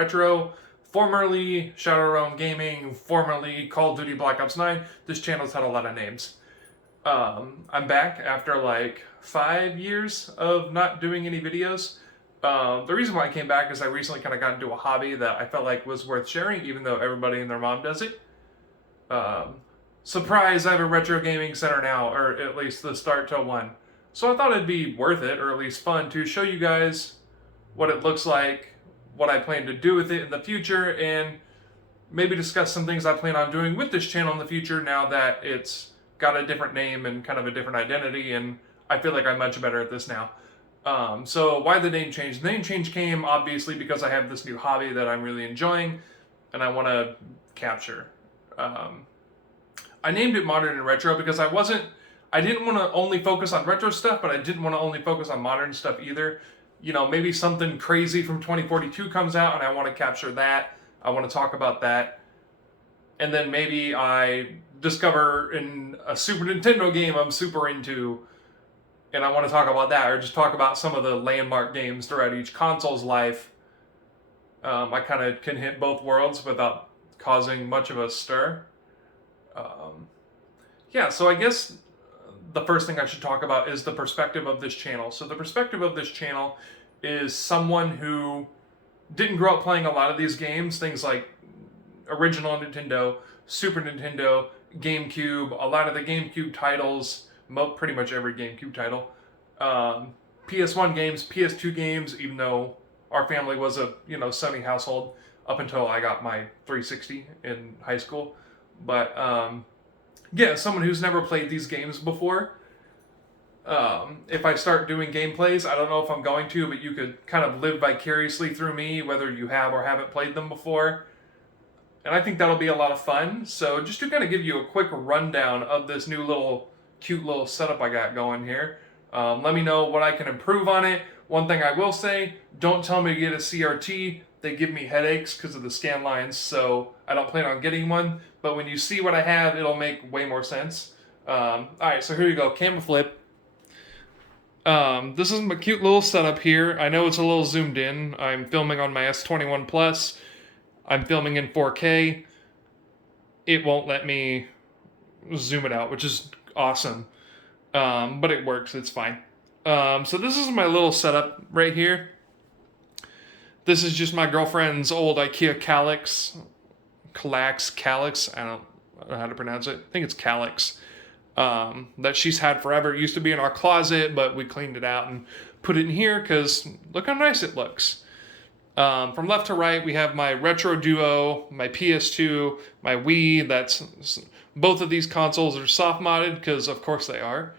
Retro, formerly Shadowrun Gaming, formerly Call of Duty Black Ops 9. This channel's had a lot of names. I'm back after like 5 years of not doing any videos. The reason why I came back is I recently kind of got into a hobby that I felt like was worth sharing, even though everybody and their mom does it. Surprise, I have a retro gaming center now, or at least the start to one. So I thought it'd be worth it, or at least fun, to show you guys what it looks like, what I plan to do with it in the future, and maybe discuss some things I plan on doing with this channel in the future now that it's got a different name and kind of a different identity, and I feel like I'm much better at this now. So why the name change? The name change came obviously because I have this new hobby that I'm really enjoying and I want to capture. I named it Modern and Retro because I didn't want to only focus on retro stuff, but I didn't want to only focus on modern stuff either. You know, maybe something crazy from 2042 comes out and I want to capture that. I want to talk about that. And then maybe I discover in a Super Nintendo game I'm super into and I want to talk about that, or just talk about some of the landmark games throughout each console's life. I kind of can hit both worlds without causing much of a stir. Yeah, so I guess the first thing I should talk about is the perspective of this channel. So the perspective of this channel is someone who didn't grow up playing a lot of these games, things like original Nintendo, Super Nintendo, GameCube, a lot of the GameCube titles, pretty much every GameCube title, PS1 games, PS2 games, even though our family was a Sony household up until I got my 360 in high school. But yeah, someone who's never played these games before. If I start doing gameplays, I don't know if I'm going to, but you could kind of live vicariously through me, whether you have or haven't played them before. And I think that'll be a lot of fun. So just to kind of give you a quick rundown of this new cute little setup I got going here. Let me know what I can improve on it. One thing I will say, don't tell me to get a CRT. They give me headaches because of the scan lines, so I don't plan on getting one. But when you see what I have, it'll make way more sense. Alright, so here you go. Camera flip. This is my cute little setup here. I know it's a little zoomed in. I'm filming on my S21 Plus. I'm filming in 4K. It won't let me zoom it out, which is awesome. But it works. It's fine. So this is my little setup right here. This is just my girlfriend's old IKEA Calyx. I don't know how to pronounce it. I think it's Calyx. That she's had forever. It used to be in our closet, but we cleaned it out and put it in here because look how nice it looks. From left to right, we have my Retro Duo, my PS2, my Wii. Both of these consoles are soft modded because of course they are.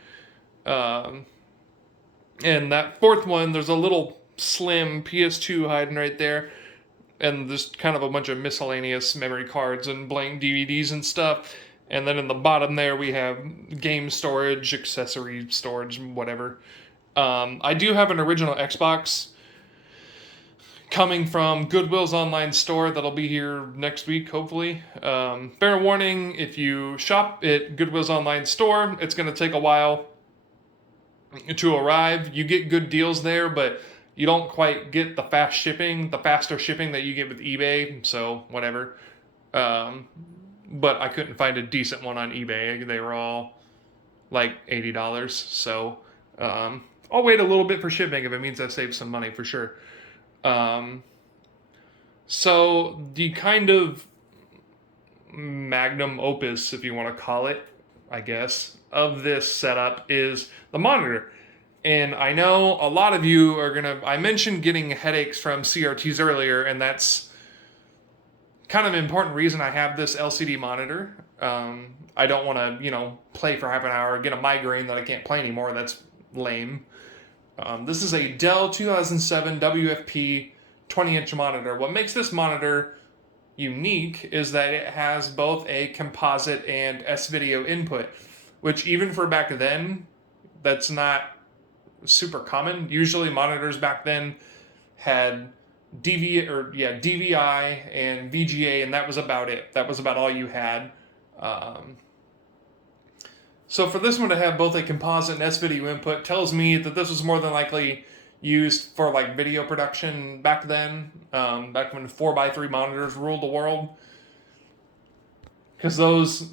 And that fourth one, there's a little slim PS2 hiding right there, and there's kind of a bunch of miscellaneous memory cards and blank DVDs and stuff. And then in the bottom there we have game storage, accessory storage, whatever. I do have an original Xbox coming from Goodwill's online store that'll be here next week, hopefully. Fair warning, if you shop at Goodwill's online store, it's going to take a while to arrive. You get good deals there, but you don't quite get the faster shipping that you get with eBay, so whatever. But I couldn't find a decent one on eBay. They were all like $80, so I'll wait a little bit for shipping if it means I save some money for sure. So the kind of magnum opus, if you want to call it, I guess, of this setup is the monitor. And I know a lot of you are I mentioned getting headaches from CRTs earlier, and that's kind of an important reason I have this LCD monitor. I don't want to, play for half an hour, get a migraine that I can't play anymore. That's lame. This is a Dell 2007 WFP 20-inch monitor. What makes this monitor unique is that it has both a composite and S-video input, which even for back then, that's not super common. Usually monitors back then had DVI and VGA, and that was about it. That was about all you had. So for this one to have both a composite and S-video input tells me that this was more than likely used for like video production back then, back when 4x3 monitors ruled the world. Because those,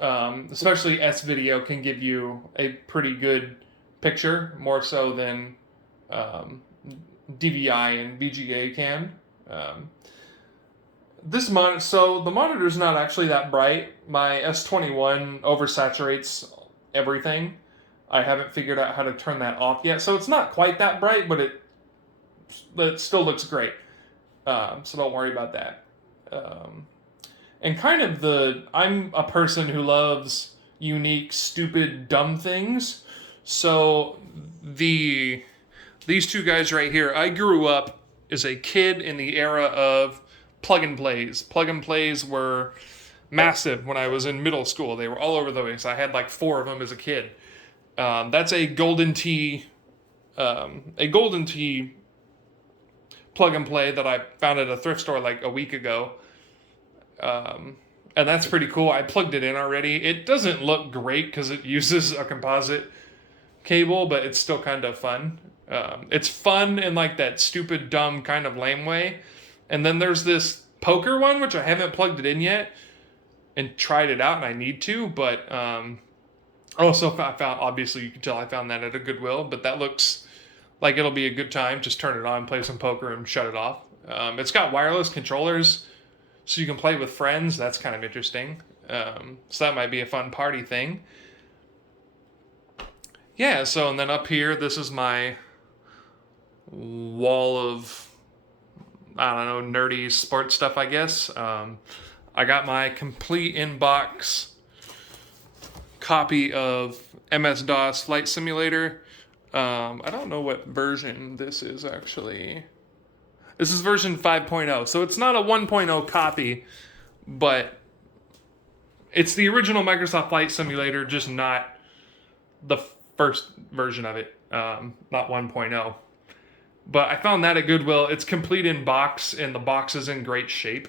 especially S video, can give you a pretty good picture, more so than DVI and VGA can. So the monitor's not actually that bright. My S21 oversaturates everything. I haven't figured out how to turn that off yet, so it's not quite that bright, but it still looks great. So don't worry about that. And kind of I'm a person who loves unique, stupid, dumb things. So these two guys right here, I grew up as a kid in the era of plug and plays. Plug and plays were massive when I was in middle school. They were all over the place. I had like 4 of them as a kid. That's a Golden Tee plug and play that I found at a thrift store like a week ago. And that's pretty cool. I plugged it in already. It doesn't look great because it uses a composite cable, but it's still kind of fun. It's fun in like that stupid, dumb kind of lame way. And then there's this poker one, which I haven't plugged it in yet and tried it out, and I need to. But also, I found, obviously, you can tell I found that at a Goodwill, but that looks like it'll be a good time. Just turn it on, play some poker, and shut it off. It's got wireless controllers, so you can play with friends. That's kind of interesting. So that might be a fun party thing. Yeah, so, and then up here, this is my wall of, I don't know, nerdy sports stuff, I guess. I got my complete in-box copy of MS-DOS Flight Simulator. I don't know what version this is, actually. This is version 5.0, so it's not a 1.0 copy, but it's the original Microsoft Flight Simulator, just not the first version of it, not 1.0. But I found that at Goodwill. It's complete in box, and the box is in great shape.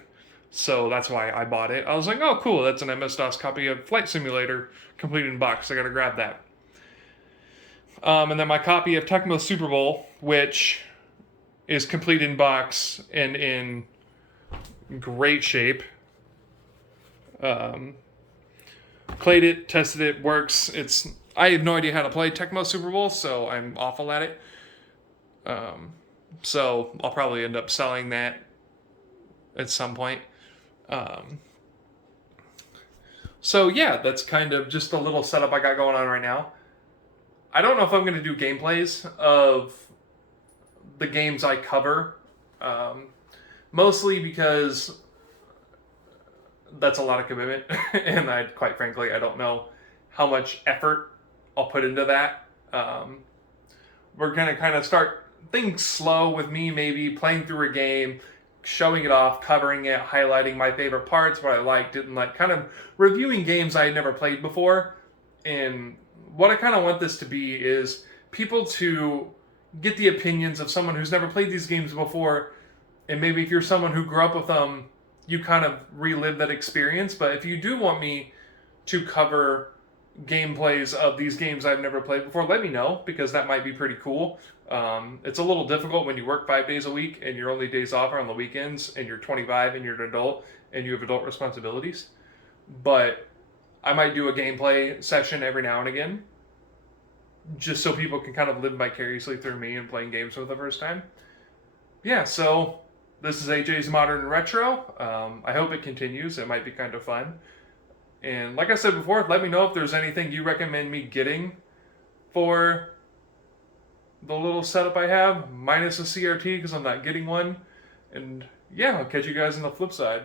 So that's why I bought it. I was like, oh, cool, that's an MS-DOS copy of Flight Simulator, complete in box. I gotta grab that. And then my copy of Tecmo Super Bowl, which is complete in box and in great shape. Played it, tested it, works. I have no idea how to play Tecmo Super Bowl, so I'm awful at it. So I'll probably end up selling that at some point. So yeah, that's kind of just a little setup I got going on right now. I don't know if I'm going to do gameplays of the games I cover, mostly because that's a lot of commitment, and quite frankly, I don't know how much effort I'll put into that. We're going to kind of start things slow with me maybe playing through a game, showing it off, covering it, highlighting my favorite parts, what I liked, didn't like, kind of reviewing games I had never played before. And what I kind of want this to be is people to get the opinions of someone who's never played these games before, and maybe if you're someone who grew up with them, you kind of relive that experience. But if you do want me to cover gameplays of these games I've never played before, let me know, because that might be pretty cool. It's a little difficult when you work 5 days a week and your only days off are on the weekends, and you're 25 and you're an adult and you have adult responsibilities. But I might do a gameplay session every now and again, just so people can kind of live vicariously through me and playing games for the first time. Yeah, so this is AJ's Modern Retro. I hope it continues. It might be kind of fun. And like I said before, let me know if there's anything you recommend me getting for the little setup I have, minus a CRT because I'm not getting one. And yeah, I'll catch you guys on the flip side.